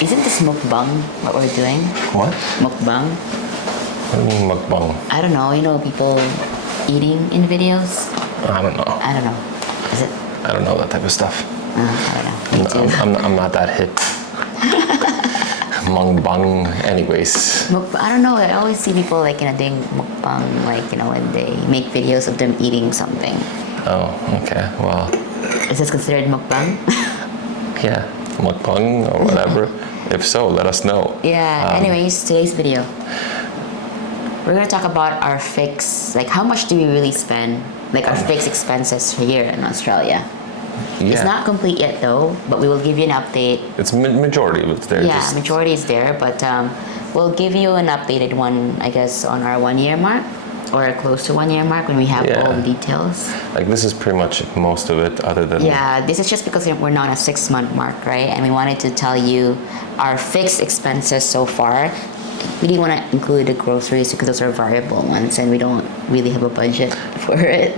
Isn't this mukbang what we're doing? What? Mukbang? What do you mean mukbang? I don't know. You know, people eating in videos. I don't know. I don't know. Is it? I don't know that type of stuff. I don't know. Me too. I'm not that hip. Mukbang, anyways. I don't know. I always see people like doing mukbang, like when they make videos of them eating something. Oh, okay. Well, Is this considered mukbang? yeah, mukbang or whatever. If so, let us know. Yeah. Anyways, today's video, we're gonna talk about our fixed, like how much do we really spend, like our fixed expenses here in Australia. Yeah. It's not complete yet though, but we will give you an update. It's majority of it's there. Yeah, majority is there, but we'll give you an updated one, I guess, on our 1 year mark or close to 1 year mark when we have all the details. Like this is pretty much most of it, other than Yeah, this is just because we're not on a 6 month mark, right? And we wanted to tell you our fixed expenses so far. We didn't want to include the groceries because those are variable ones, and we don't really have a budget for it.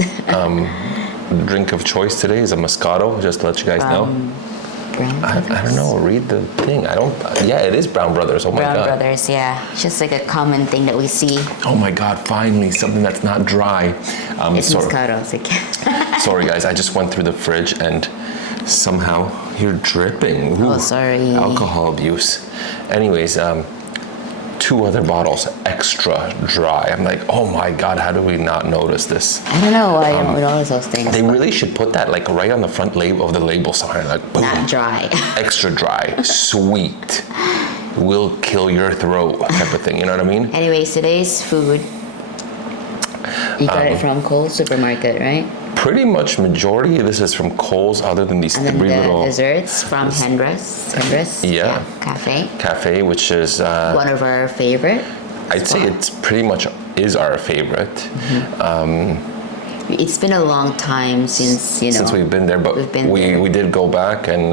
drink of choice today is a Moscato. Just to let you guys know. I don't know. Read the thing. I don't. Yeah, it is Brown Brothers. Oh my God. Brown Brothers, yeah. It's just like a common thing that we see. Oh my God! Finally, something that's not dry. It's Moscato. It's like Sorry, guys. I just went through the fridge and somehow you're dripping. Ooh, Oh, sorry. Alcohol abuse. Anyways, 2 other bottles extra dry. I'm like, oh my God, how do we not notice this? I don't know why I don't notice those things. They really should put that like right on the front label of the label somewhere, like boom, Not dry. extra dry, sweet, will kill your throat type of thing. You know what I mean? Anyways, today's food, you got it from Coles Supermarket, right? Pretty much majority of this is from Coles, other than these And then 3 the little desserts from Hendress. Yeah. Cafe. which is One of our favorite. I'd say it's pretty much is our favorite. It's been a long time since Since we've been there, but we did go back and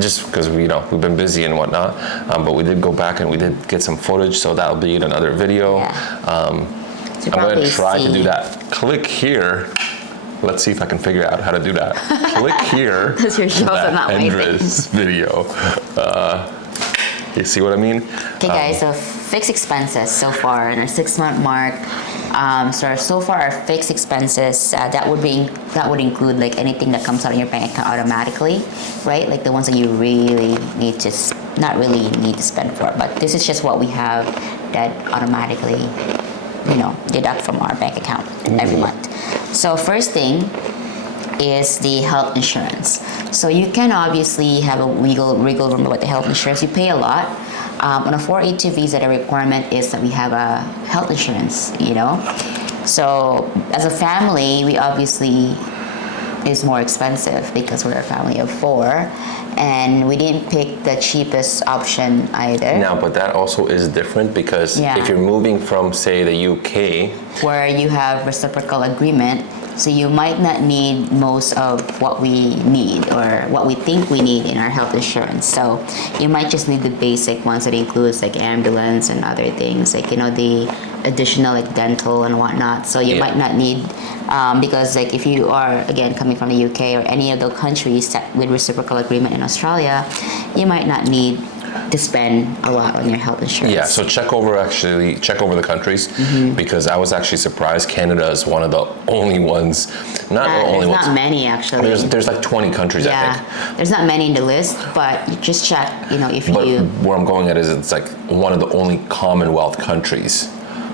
just because we've been busy and whatnot, but we did go back and we did get some footage, so that'll be in another video. Yeah. I'm going to try to do that. Click here. Let's see if I can figure out how to do that. Click here. Because your shows are not waiting. Andres video. You see what I mean? Okay, guys. So fixed expenses so far in our 6 month mark. So far our fixed expenses that would include like anything that comes out of your bank account automatically, right? Like the ones that you really need to not really need to spend for, but this is just what we have that automatically deduct from our bank account every month. So first thing is the health insurance. So you can obviously have a wiggle room with the health insurance. You pay a lot. On a 482 visa, the requirement is that we have a health insurance, So as a family, we obviously is more expensive because we're a family of 4. And we didn't pick the cheapest option either. Now, but that also is different because if you're moving from, say, the UK, where you have reciprocal agreement, so you might not need most of what we need or what we think we need in our health insurance. So you might just need the basic ones that includes like ambulance and other things, like the additional like dental and whatnot. So you might not need because like if you are again coming from the UK or any of the countries with reciprocal agreement in Australia, you might not need to spend a lot on your health insurance. Yeah, so check over the countries because I was actually surprised. Canada is one of the only ones, not the only ones. There's not many actually. There's like 20 countries, I think. Yeah, there's not many in the list, but you just check, But where I'm going at is it's like one of the only Commonwealth countries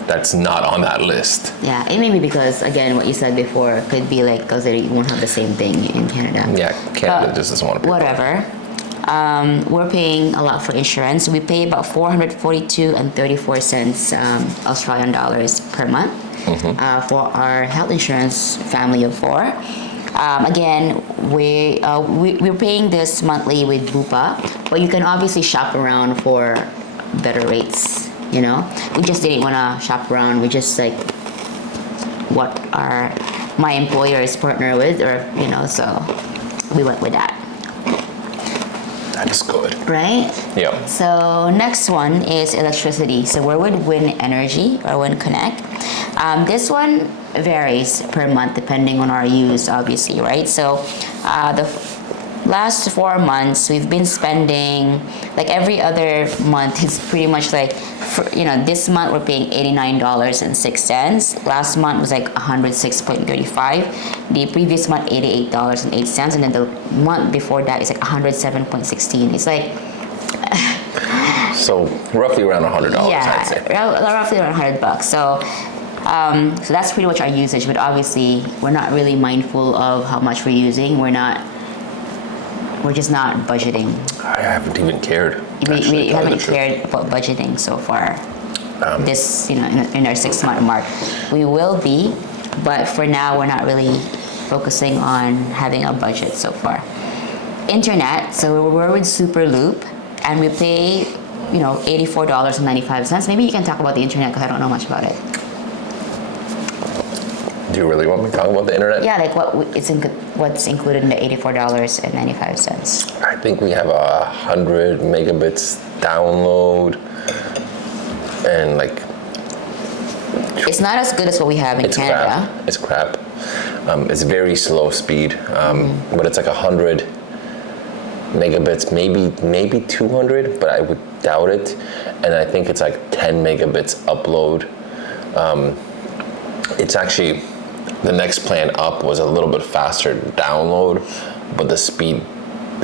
that's not on that list. Yeah, it may be because, again, what you said before could be like because they won't have the same thing in Canada. Yeah, Canada just doesn't want to pay. Whatever. We're paying a lot for insurance. We pay about 442 and 34 cents Australian dollars per month for our health insurance family of 4. Again, we're paying this monthly with Bupa, but you can obviously shop around for better rates. We just didn't want to shop around. We just like what my employer is partner with, or so we went with that. That is good. Right? Yeah. So next one is electricity. So we're with Win Energy or Win Connect. This one varies per month depending on our use, obviously, right? So last 4 months, we've been spending like every other month. It's pretty much like, this month we're paying $89.06. Last month was like $106.35. The previous month $88.08, and then the month before that is like $107.16. It's like so roughly around $100. I'd say. Roughly around $100. So that's pretty much our usage. But obviously, we're not really mindful of how much we're using. We're just not budgeting. I haven't even cared. We haven't cared about budgeting so far. In our 6-month mark, we will be, but for now, we're not really focusing on having a budget so far. Internet. So we're with Superloop, and we pay, $84.95. Maybe you can talk about the internet because I don't know much about it. Do you really want me to talk about the internet? Yeah, like what's included in the $84.95. I think we have 100 megabits download, and like it's not as good as what we have in Canada. It's crap. It's very slow speed, but it's like 100 megabits, maybe 200, but I would doubt it. And I think it's like 10 megabits upload. It's actually, the next plan up was a little bit faster download, but the speed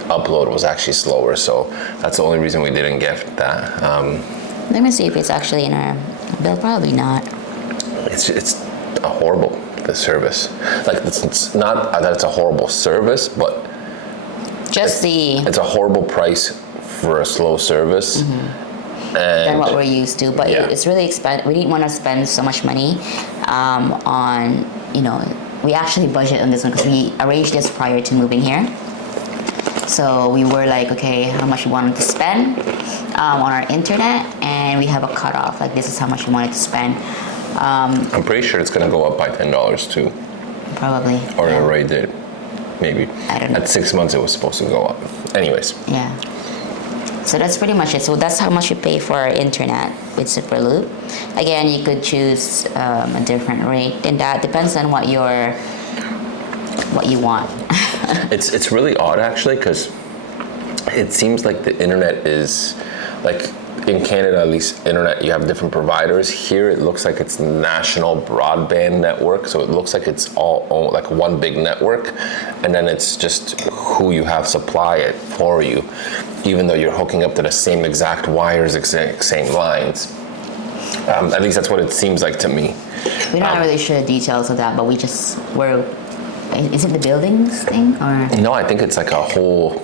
upload was actually slower. So that's the only reason we didn't get that. Let me see if it's actually in our bill. Probably not. It's a horrible service. Like it's not that it's a horrible service, but it's a horrible price for a slow service. Than what we're used to, but it's really expensive. We didn't want to spend so much money on, we actually budget on this one because we arranged this prior to moving here. So we were like, okay, how much we wanted to spend on our internet, and we have a cutoff. Like this is how much we wanted to spend. I'm pretty sure it's going to go up by $10 too. Probably. Or it already did. Maybe. I don't know. At 6 months, it was supposed to go up. Anyways. Yeah. So that's pretty much it. So that's how much you pay for our internet with Superloop. Again, you could choose a different rate, and that depends on what you want. It's really odd actually, because it seems like the internet is like in Canada, at least internet, you have different providers. Here it looks like it's national broadband network, so it looks like it's all like one big network, and then it's just who you have supply it for you, even though you're hooking up to the same exact wires, same lines. At least that's what it seems like to me. We're not really sure the details of that, but is it the buildings thing or? No, I think it's like a whole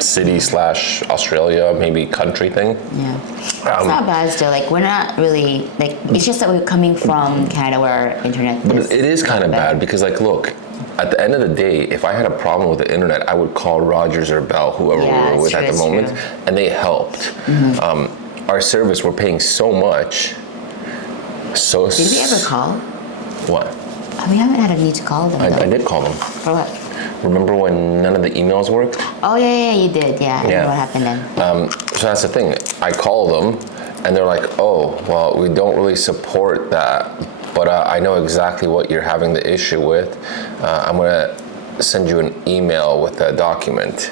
city/Australia, maybe country thing. Yeah. It's not bad still. Like we're not really like, it's just that we're coming from Canada where our internet But it is kind of bad because like look, at the end of the day, if I had a problem with the internet, I would call Rogers or Bell, whoever we were with at the moment, and they helped. Our service, we're paying so much. Did we ever call? What? We haven't had a need to call them. I did call them. For what? Remember when none of the emails worked? Oh yeah, you did. Yeah, I remember what happened then. So that's the thing. I call them, and they're like, "Oh, well, we don't really support that, but I know exactly what you're having the issue with. I'm gonna send you an email with a document,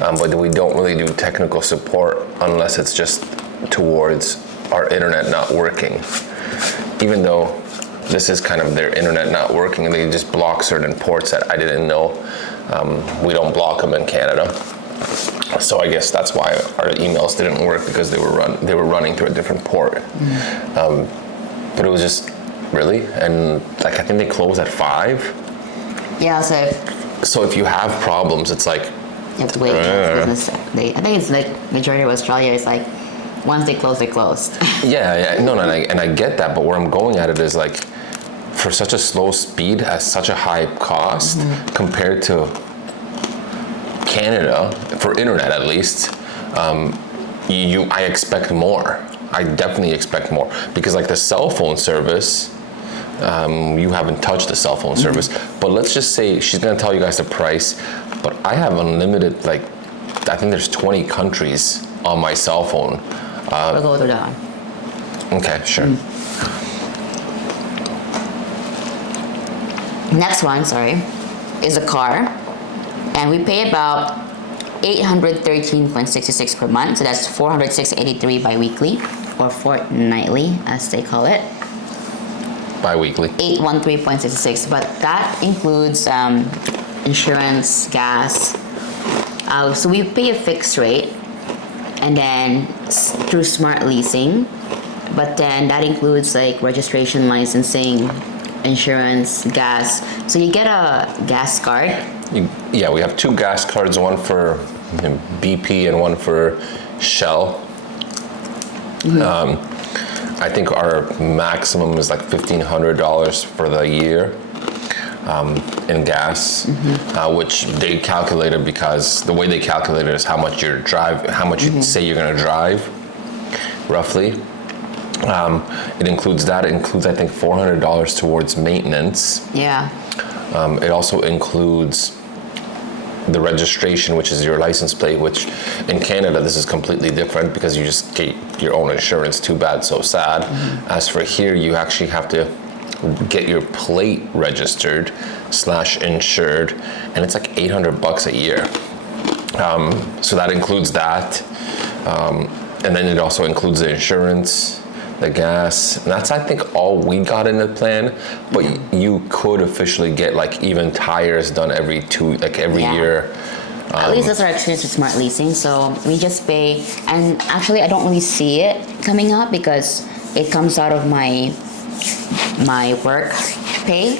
but we don't really do technical support unless it's just towards our internet not working, even though." This is kind of their internet not working, and they just block certain ports that I didn't know. We don't block them in Canada, so I guess that's why our emails didn't work, because they were running through a different port. But it was just really, and like I think they close at 5. Yeah, so if you have problems, it's like you have to wait. I think it's like majority of Australia is like once they close, they closed. Yeah, no, and I get that, but where I'm going at it is like, for such a slow speed at such a high cost compared to Canada, for internet at least, I expect more. I definitely expect more, because like the cell phone service, you haven't touched the cell phone service, but let's just say she's gonna tell you guys the price, but I have unlimited, like I think there's 20 countries on my cell phone. We'll go through that one. Okay, sure. Next one, is a car. and we pay about 813.66 per month. So that's 406.83 bi-weekly or fortnightly, as they call it. Bi-weekly. 813.66, but that includes insurance, gas. So we pay a fixed rate, and then through smart leasing, but then that includes like registration, licensing, insurance, gas. So you get a gas card. Yeah, we have 2 gas cards, one for BP and one for Shell. I think our maximum is like $1,500 for the year in gas, which they calculated because the way they calculate it is how much you say you're going to drive, roughly. It includes that. It includes, I think, $400 towards maintenance. Yeah. It also includes the registration, which is your license plate, which in Canada, this is completely different because you just get your own insurance. Too bad, so sad. As for here, you actually have to get your plate registered / insured, and it's like $800 a year. So that includes that. And then it also includes the insurance, the gas, and that's, I think, all we got in the plan. But you could officially get like even tires done every year. At least that's our experience with smart leasing. So we just pay, and actually I don't really see it coming up because it comes out of my work pay.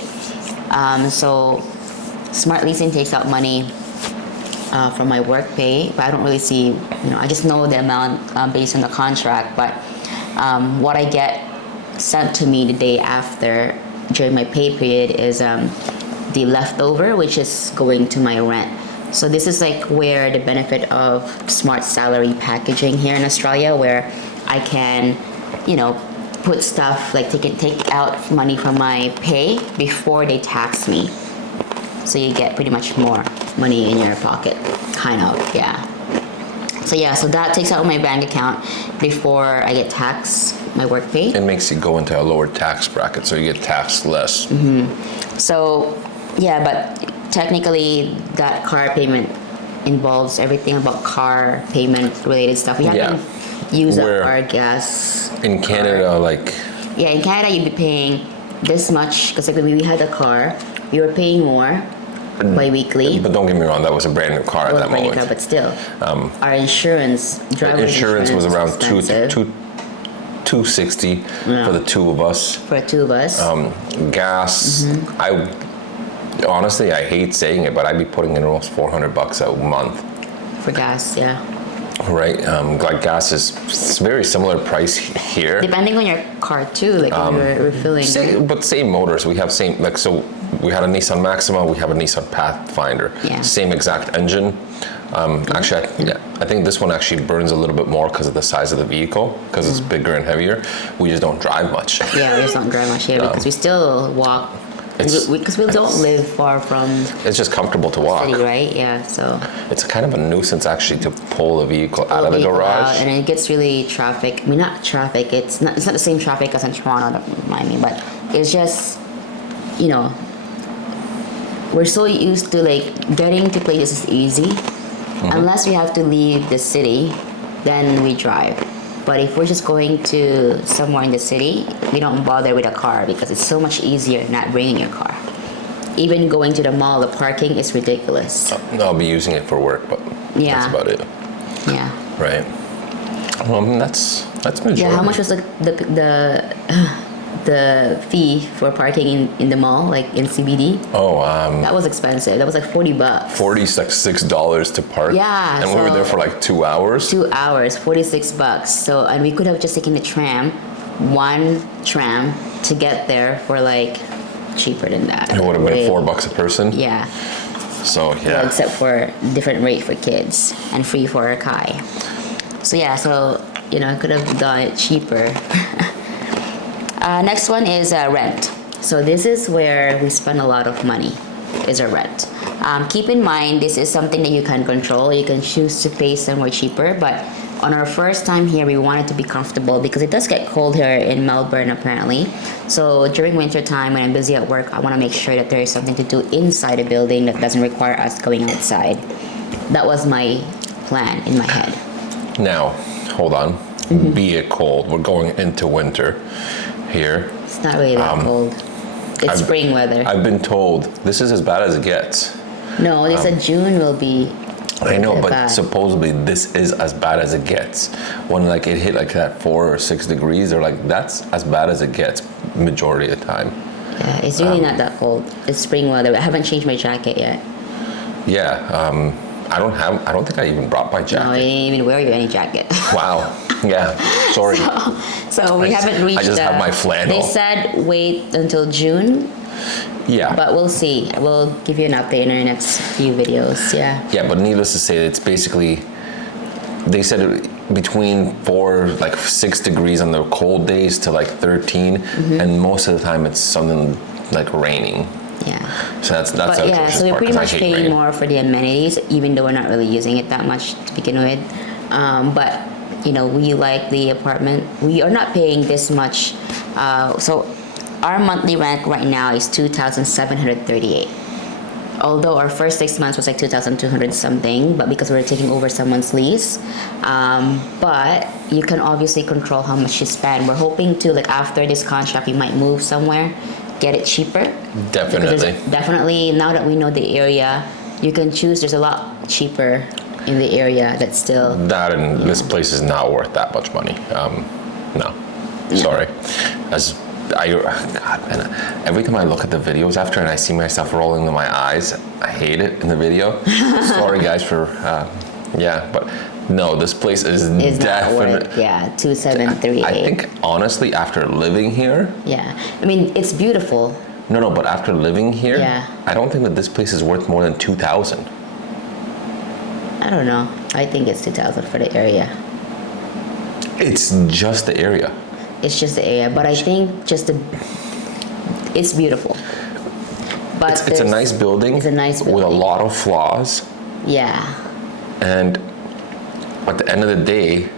So smart leasing takes out money from my work pay, but I don't really see, I just know the amount based on the contract, but what I get sent to me the day after during my pay period is the leftover, which is going to my rent. So this is like where the benefit of smart salary packaging here in Australia, where I can, put stuff like take out money from my pay before they tax me. So you get pretty much more money in your pocket, kind of, yeah. So that takes out my bank account before I get taxed, my work pay. It makes you go into a lower tax bracket, so you get taxed less. So, yeah, but technically that car payment involves everything about car payment related stuff. We haven't used up our gas. In Canada, in Canada you'd be paying this much, because like when we had a car, we were paying more bi-weekly. But don't get me wrong, that was a brand new car at that moment. Car, but still, our insurance was around $260 for the 2 of us. For 2 of us. Gas, I honestly, I hate saying it, but I'd be putting in almost $400 a month. For gas, yeah. Right, like gas is very similar price here. Depending on your car too, like when you're refilling. Same motors. We have same, so we had a Nissan Maxima, we have a Nissan Pathfinder. Yeah. Same exact engine. Actually, I think this one actually burns a little bit more because of the size of the vehicle, because it's bigger and heavier. We just don't drive much. Yeah, we just don't drive much here because we still walk. Because we don't live far from. It's just comfortable to walk. City, right? Yeah, so. It's kind of a nuisance actually to pull the vehicle out of the garage. And it gets really traffic. I mean, not traffic. It's not the same traffic as in Toronto. Don't mind me, but it's just, we're so used to like getting to places is easy. Unless we have to leave the city, then we drive. But if we're just going to somewhere in the city, we don't bother with a car because it's so much easier not bringing your car. Even going to the mall, the parking is ridiculous. I'll be using it for work, but that's about it. Yeah. Right. That's majority. Yeah. How much was the fee for parking in the mall, like in CBD? That was expensive. That was like $40. $46 to park. Yeah. And we were there for like 2 hours. 2 hours, $46. So, and we could have just taken one tram to get there for like cheaper than that. It would have been $4 a person. Yeah. So yeah. Except for different rate for kids and free for Kai. So yeah, could have done it cheaper. Next one is rent. So this is where we spend a lot of money, is our rent. Keep in mind, this is something that you can control. You can choose to pay somewhere cheaper, but on our first time here, we wanted to be comfortable because it does get cold here in Melbourne apparently. So during winter time when I'm busy at work, I want to make sure that there is something to do inside a building that doesn't require us going outside. That was my plan in my head. Now, hold on. Be it cold. We're going into winter here. It's not really that cold. It's spring weather. I've been told this is as bad as it gets. No, they said June will be. I know, but bad. supposedly this is as bad as it gets. When like it hit like that 4 or 6 degrees, they're like, that's as bad as it gets majority of the time. Yeah, it's really not that cold. It's spring weather. I haven't changed my jacket yet. Yeah, I don't think I even brought my jacket. No, I didn't even wear you any jacket. Wow. Yeah. Sorry. So we haven't reached. I just have my flannel. They said wait until June. Yeah. But we'll see. We'll give you an update in our next few videos. Yeah. Yeah, but needless to say, it's basically, they said between 6 degrees on the cold days to like 13, and most of the time it's something like raining. Yeah. So that's But the yeah, so we're pretty 'cause I much hate paying rain. more for the amenities, even though we're not really using it that much to begin with. But you know, we like the apartment. We are not paying this much. So our monthly rent right now is $2,738. Although our first 6 months was like 2,200 something, but because we're taking over someone's lease. But you can obviously control how much you spend. We're hoping to, like after this contract, we might move somewhere, get it cheaper. Definitely. Definitely, now that we know the area, you can choose. There's a lot cheaper in the area that's still. That and this place is not worth that much money. No. Sorry. God, man, every time I look at the videos after and I see myself rolling in my eyes, I hate it in the video. Sorry guys for, but no, this place is not worth, 2,738. I think honestly, after living here. Yeah, I mean, it's beautiful. No, but after living here, Yeah. I don't think that this place is worth more than 2,000. I don't know. I think it's 2,000 for the area. It's just the area. It's just the area, but I think it's beautiful. But It's a nice building. It's a nice building with a lot of flaws. Yeah. And at the end of the day,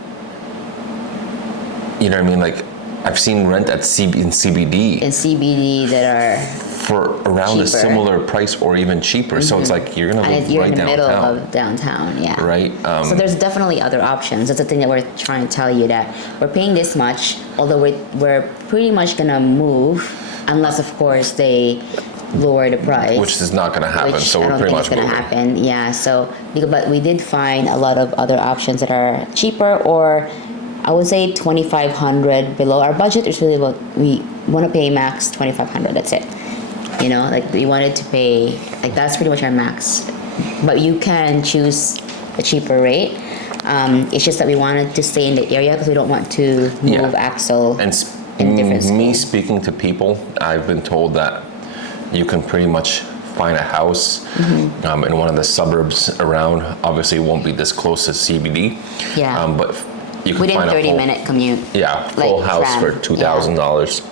you know what I mean? Like, I've seen rent at in CBD In CBD that are, for around a cheaper. similar price or even cheaper. So it's like you're gonna live you're right in the middle downtown, of downtown, yeah. right? So there's definitely other options. That's the thing that we're trying to tell you, that we're paying this much, although we're pretty much gonna move, unless of course they lower the price. which is not gonna happen. Which So I we're don't pretty think much it's gonna moving. happen. Yeah. So, but we did find a lot of other options that are cheaper, or I would say 2,500 below. Our budget is really about, we want to pay max 2,500. That's it. You know, like we wanted to pay, like that's pretty much our max. But you can choose a cheaper rate. It's just that we wanted to stay in the area because we don't want to move Axel And in different me schools. speaking to people, I've been told that you can pretty much find a house Mm-hmm. in one of the suburbs around. Obviously, it won't be this close to CBD. Yeah. But you can Within find a 30-minute commute. Yeah, like full house tram, for $2,000.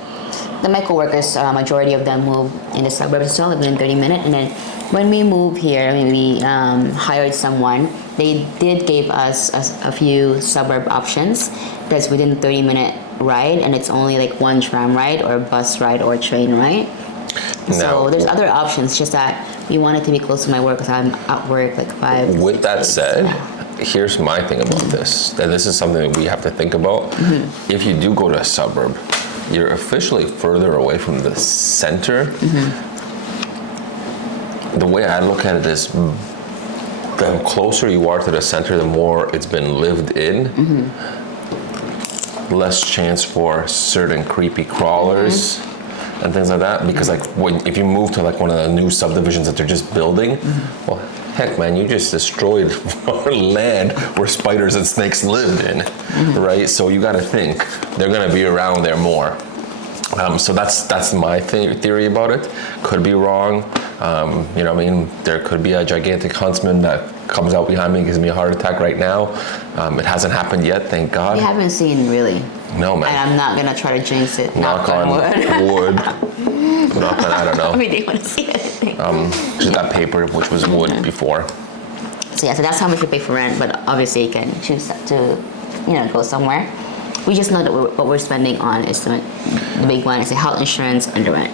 My coworkers, majority of them move in the suburbs as well, within 30 minutes. And then when we moved here, I mean, we hired someone. They did give us a few suburb options that's within 30-minute ride, and it's only like one tram ride or bus ride or train ride. So Now- there's other options, just that we wanted to be close to my work because I'm at work like 5. With 6 that days. said, here's my thing about this, and this is something that we have to think about. If you do go to a suburb, you're officially further away from the center. The way I look at it is, the closer you are to the center, the more it's been lived in. Less chance for certain creepy crawlers and things like that. Because like if you move to like one of the new subdivisions that they're just building, well, heck, man, you just destroyed land where spiders and snakes lived in, right? So you got to think they're gonna be around there more. So that's my theory about it. Could be wrong. You know what I mean? There could be a gigantic huntsman that comes out behind me and gives me a heart attack right now. It hasn't happened yet, thank God. We haven't seen really. No, man. And I'm not gonna try to jinx it. Knock on wood. Knock on, I don't know. We didn't want to see it. Just that paper, which was wood before. So yeah, so that's how much we pay for rent, but obviously you can choose to go somewhere. We just know that what we're spending on is the big one is the health insurance and the rent.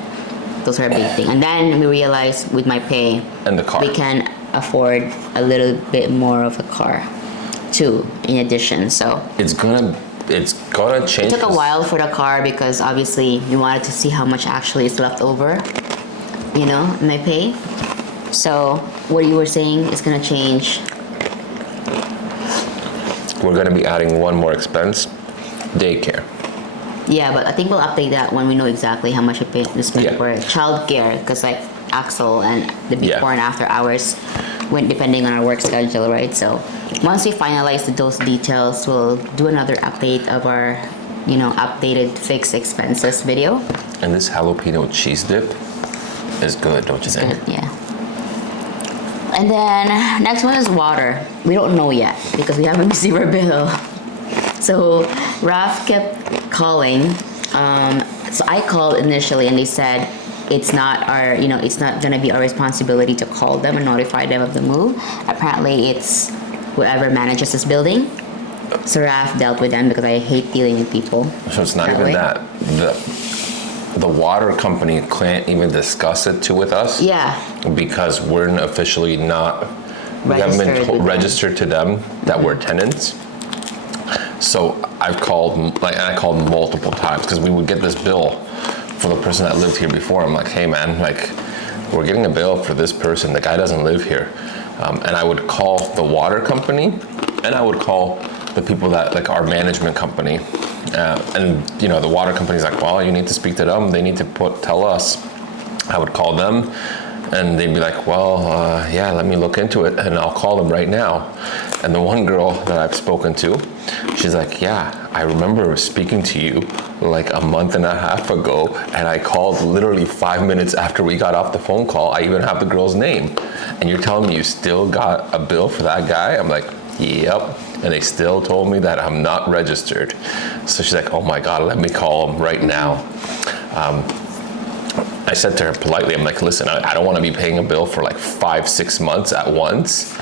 Those are a big thing. And then we realized with my pay And the car. we can afford a little bit more of a car too in addition. So It's gonna change. it took a while for the car because obviously we wanted to see how much actually is left over, in my pay. So what you were saying is gonna change. We're gonna be adding one more expense, daycare. Yeah, but I think we'll update that when we know exactly how much we pay to spend Yeah. for childcare, because like Axel and the Yeah. before and after hours went depending on our work schedule, right? So once we finalize those details, we'll do another update of our, updated fixed expenses video. And this jalapeno cheese dip is good, don't you think? Good, yeah. And then next one is water. We don't know yet because we haven't received our bill. So Raf kept calling. So I called initially and they said it's not it's not gonna be our responsibility to call them and notify them of the move. Apparently it's whoever manages this building. So Raf dealt with them because I hate dealing with people. So it's not that even way. that. The water company can't even discuss it with us. Yeah. Because we're officially not. We haven't Registered with been them. registered to them that we're tenants. So I've called, I called multiple times because we would get this bill for the person that lived here before. I'm like, hey man, we're getting a bill for this person. The guy doesn't live here. And I would call the water company and I would call the people that, our management company. And the water company's like, well, you need to speak to them. They need to tell us. I would call them and they'd be like, well, yeah, let me look into it and I'll call them right now. And the one girl that I've spoken to, she's like, yeah, I remember speaking to you like a month and a half ago and I called literally 5 minutes after we got off the phone call. I even have the girl's name. And you're telling me you still got a bill for that guy? I'm like, yep. And they still told me that I'm not registered. So she's like, oh my God, let me call him right now. I said to her politely, I'm like, listen, I don't want to be paying a bill for like 5-6 months at once.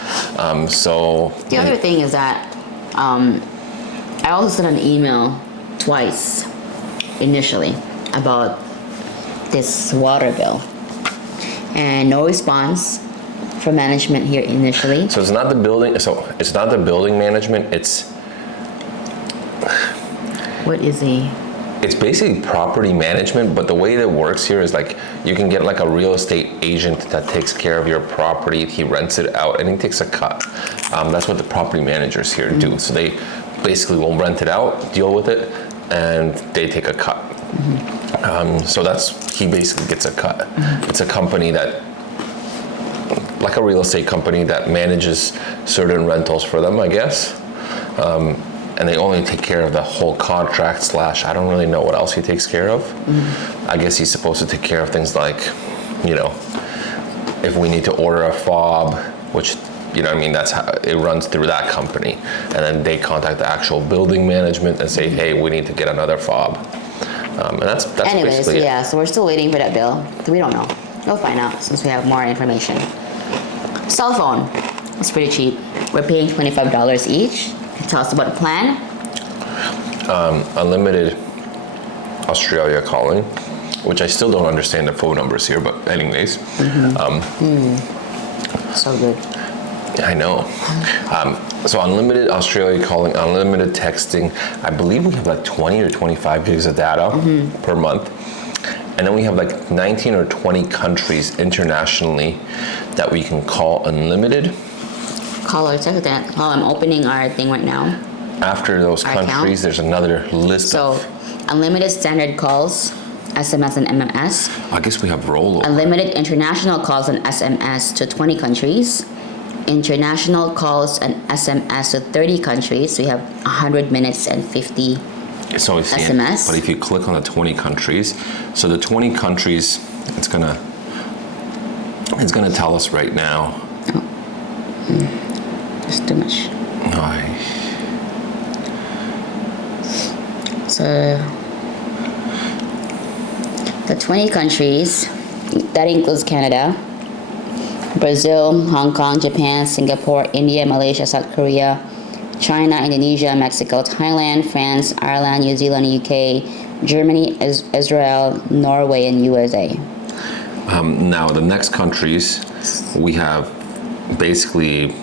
So The other thing is that I also sent an email twice initially about this water bill and no response from management here initially. So it's not the building. So it's not the building management. It's What is he? It's basically property management, but the way that works here is like you can get like a real estate agent that takes care of your property. He rents it out and he takes a cut. That's what the property managers here do. So they basically will rent it out, deal with it, and they take a cut. So he basically gets a cut. It's a company that, like a real estate company that manages certain rentals for them, I guess. And they only take care of the whole contract / I don't really know what else he takes care of. I guess he's supposed to take care of things like, if we need to order a fob, which, that's how it runs through that company. And then they contact the actual building management and say, hey, we need to get another fob. And that's Anyways, basically yeah, it. so we're still waiting for that bill. We don't know. We'll find out since we have more information. Cell phone. It's pretty cheap. We're paying $25 each. Tell us about the plan. Unlimited Australia calling, which I still don't understand the phone numbers here, but anyways. So good. I know. So unlimited Australia calling, unlimited texting. I believe we have like 20 or 25 gigs of data per month. And then we have like 19 or 20 countries internationally that we can call unlimited. Call or text that. I'm opening our thing right now. After those Our countries, account? there's another list So, of, unlimited standard calls, SMS and MMS. I guess we have rollover. Unlimited international calls and SMS to 20 countries. International calls and SMS to 30 countries. So we have 100 minutes and 50. It's always SMS. But if you click on the 20 countries, so the 20 countries, it's gonna tell us right now. It's too much. Aye. So the 20 countries, that includes Canada, Brazil, Hong Kong, Japan, Singapore, India, Malaysia, South Korea, China, Indonesia, Mexico, Thailand, France, Ireland, New Zealand, UK, Germany, Israel, Norway, and USA. Now, the next countries, we have basically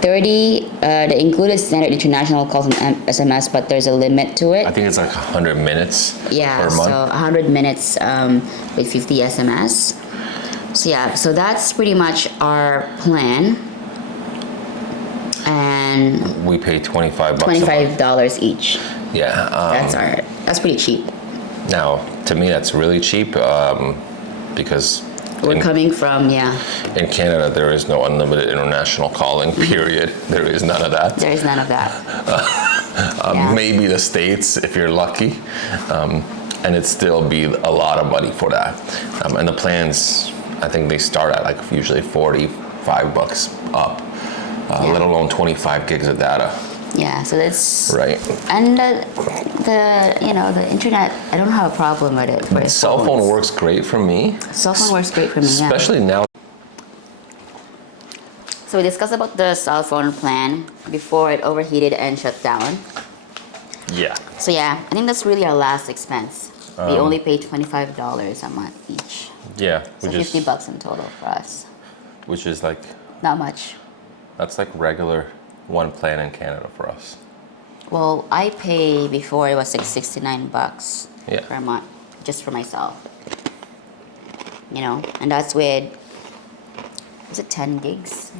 30, the included standard international calls and SMS, but there's a limit to it. I think it's like 100 minutes Yeah, per month. so 100 minutes with 50 SMS. So yeah, so that's pretty much our plan. And We pay 25 bucks a month. $25 each. Yeah. That's pretty cheap. Now, to me, that's really cheap because We're coming from, in Canada, there is no unlimited international calling, period. There is none of that. there is none of that. Yeah. Maybe the States, if you're lucky. And it'd still be a lot of money for that. And the plans, I think they start at like usually 45 bucks up, let alone 25 gigs of data. Yeah, so that's right. And the internet, I don't have a problem with it. For Cell phone works great for me. Cell phone works great for me, especially now. So we discussed about the cell phone plan before it overheated and shut down. Yeah. So yeah, I think that's really our last expense. We only pay $25 a month each. Yeah, So 50 bucks in total for us. Which is like not much. That's like regular one plan in Canada for us. Well, I pay before it was like 69 bucks per month just for myself. And that's with, is it 10 gigs?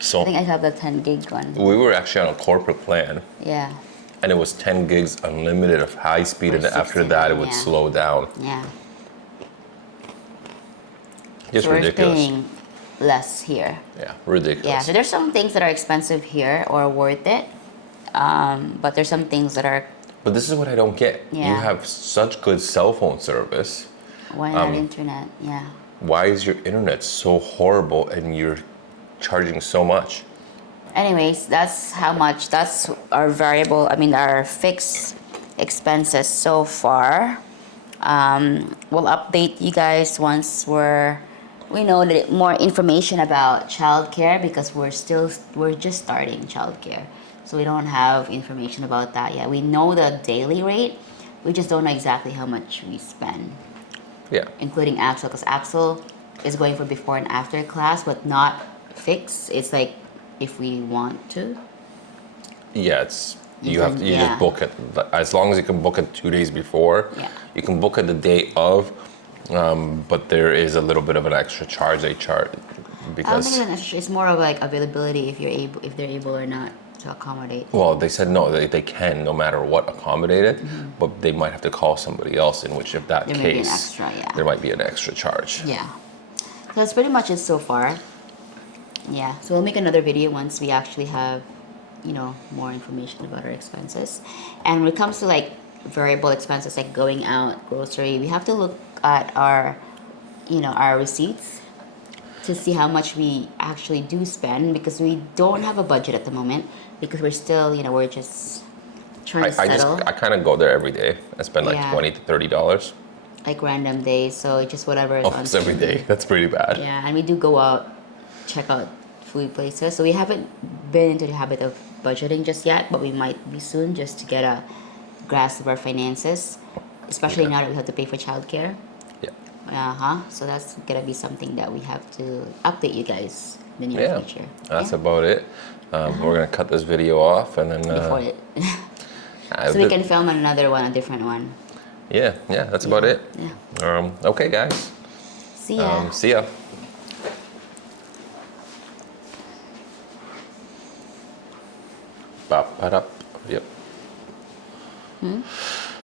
So I think I have the 10 gig one. We were actually on a corporate plan. Yeah. And it was 10 gigs unlimited of high speed, and after that it would slow down. Yeah. Just so ridiculous. We're paying less here. Yeah, ridiculous. Yeah, so there's some things that are expensive here or worth it, but there's some things that are. But this is what I don't get. Yeah. You have such good cell phone service. Why not internet? Yeah. Why is your internet so horrible and you're charging so much? Anyways, that's our variable, our fixed expenses so far. We'll update you guys once we know more information about childcare, because we're just starting childcare. So we don't have information about that yet. We know the daily rate, we just don't know exactly how much we spend. Yeah. Including Axel, because Axel is going for before and after class, but not fixed. It's like if we want to. Yeah, you just book it. As long as you can book it 2 days before. Yeah. You can book it the day of, but there is a little bit of an extra charge they charge because. I don't think it's more of like availability, if they're able or not to accommodate. Well, they said no, they can no matter what accommodate it, but they might have to call somebody else. In which, if that There case, might be an extra, there might be an extra charge. Yeah. So that's pretty much it so far. Yeah. So we'll make another video once we actually have, more information about our expenses. And when it comes to like variable expenses like going out, grocery, we have to look at our receipts to see how much we actually do spend, because we don't have a budget at the moment, because we're still, we're just trying to settle. I kind of go there every day. I spend like $20 to $30. Like random days, so just whatever is on Almost every day. That's pretty bad. Yeah, and we do go out, check out food places. So we haven't been into the habit of budgeting just yet, but we might be soon, just to get a grasp of our finances, especially now that we have to pay for childcare. Yeah. So that's gonna be something that we have to update you guys in the near future. That's about it. We're gonna cut this video off and then. Before it. So we can film another one, a different one. Yeah, that's about it. Yeah. Okay, guys. See ya. See ya. Bop, ba, Yep.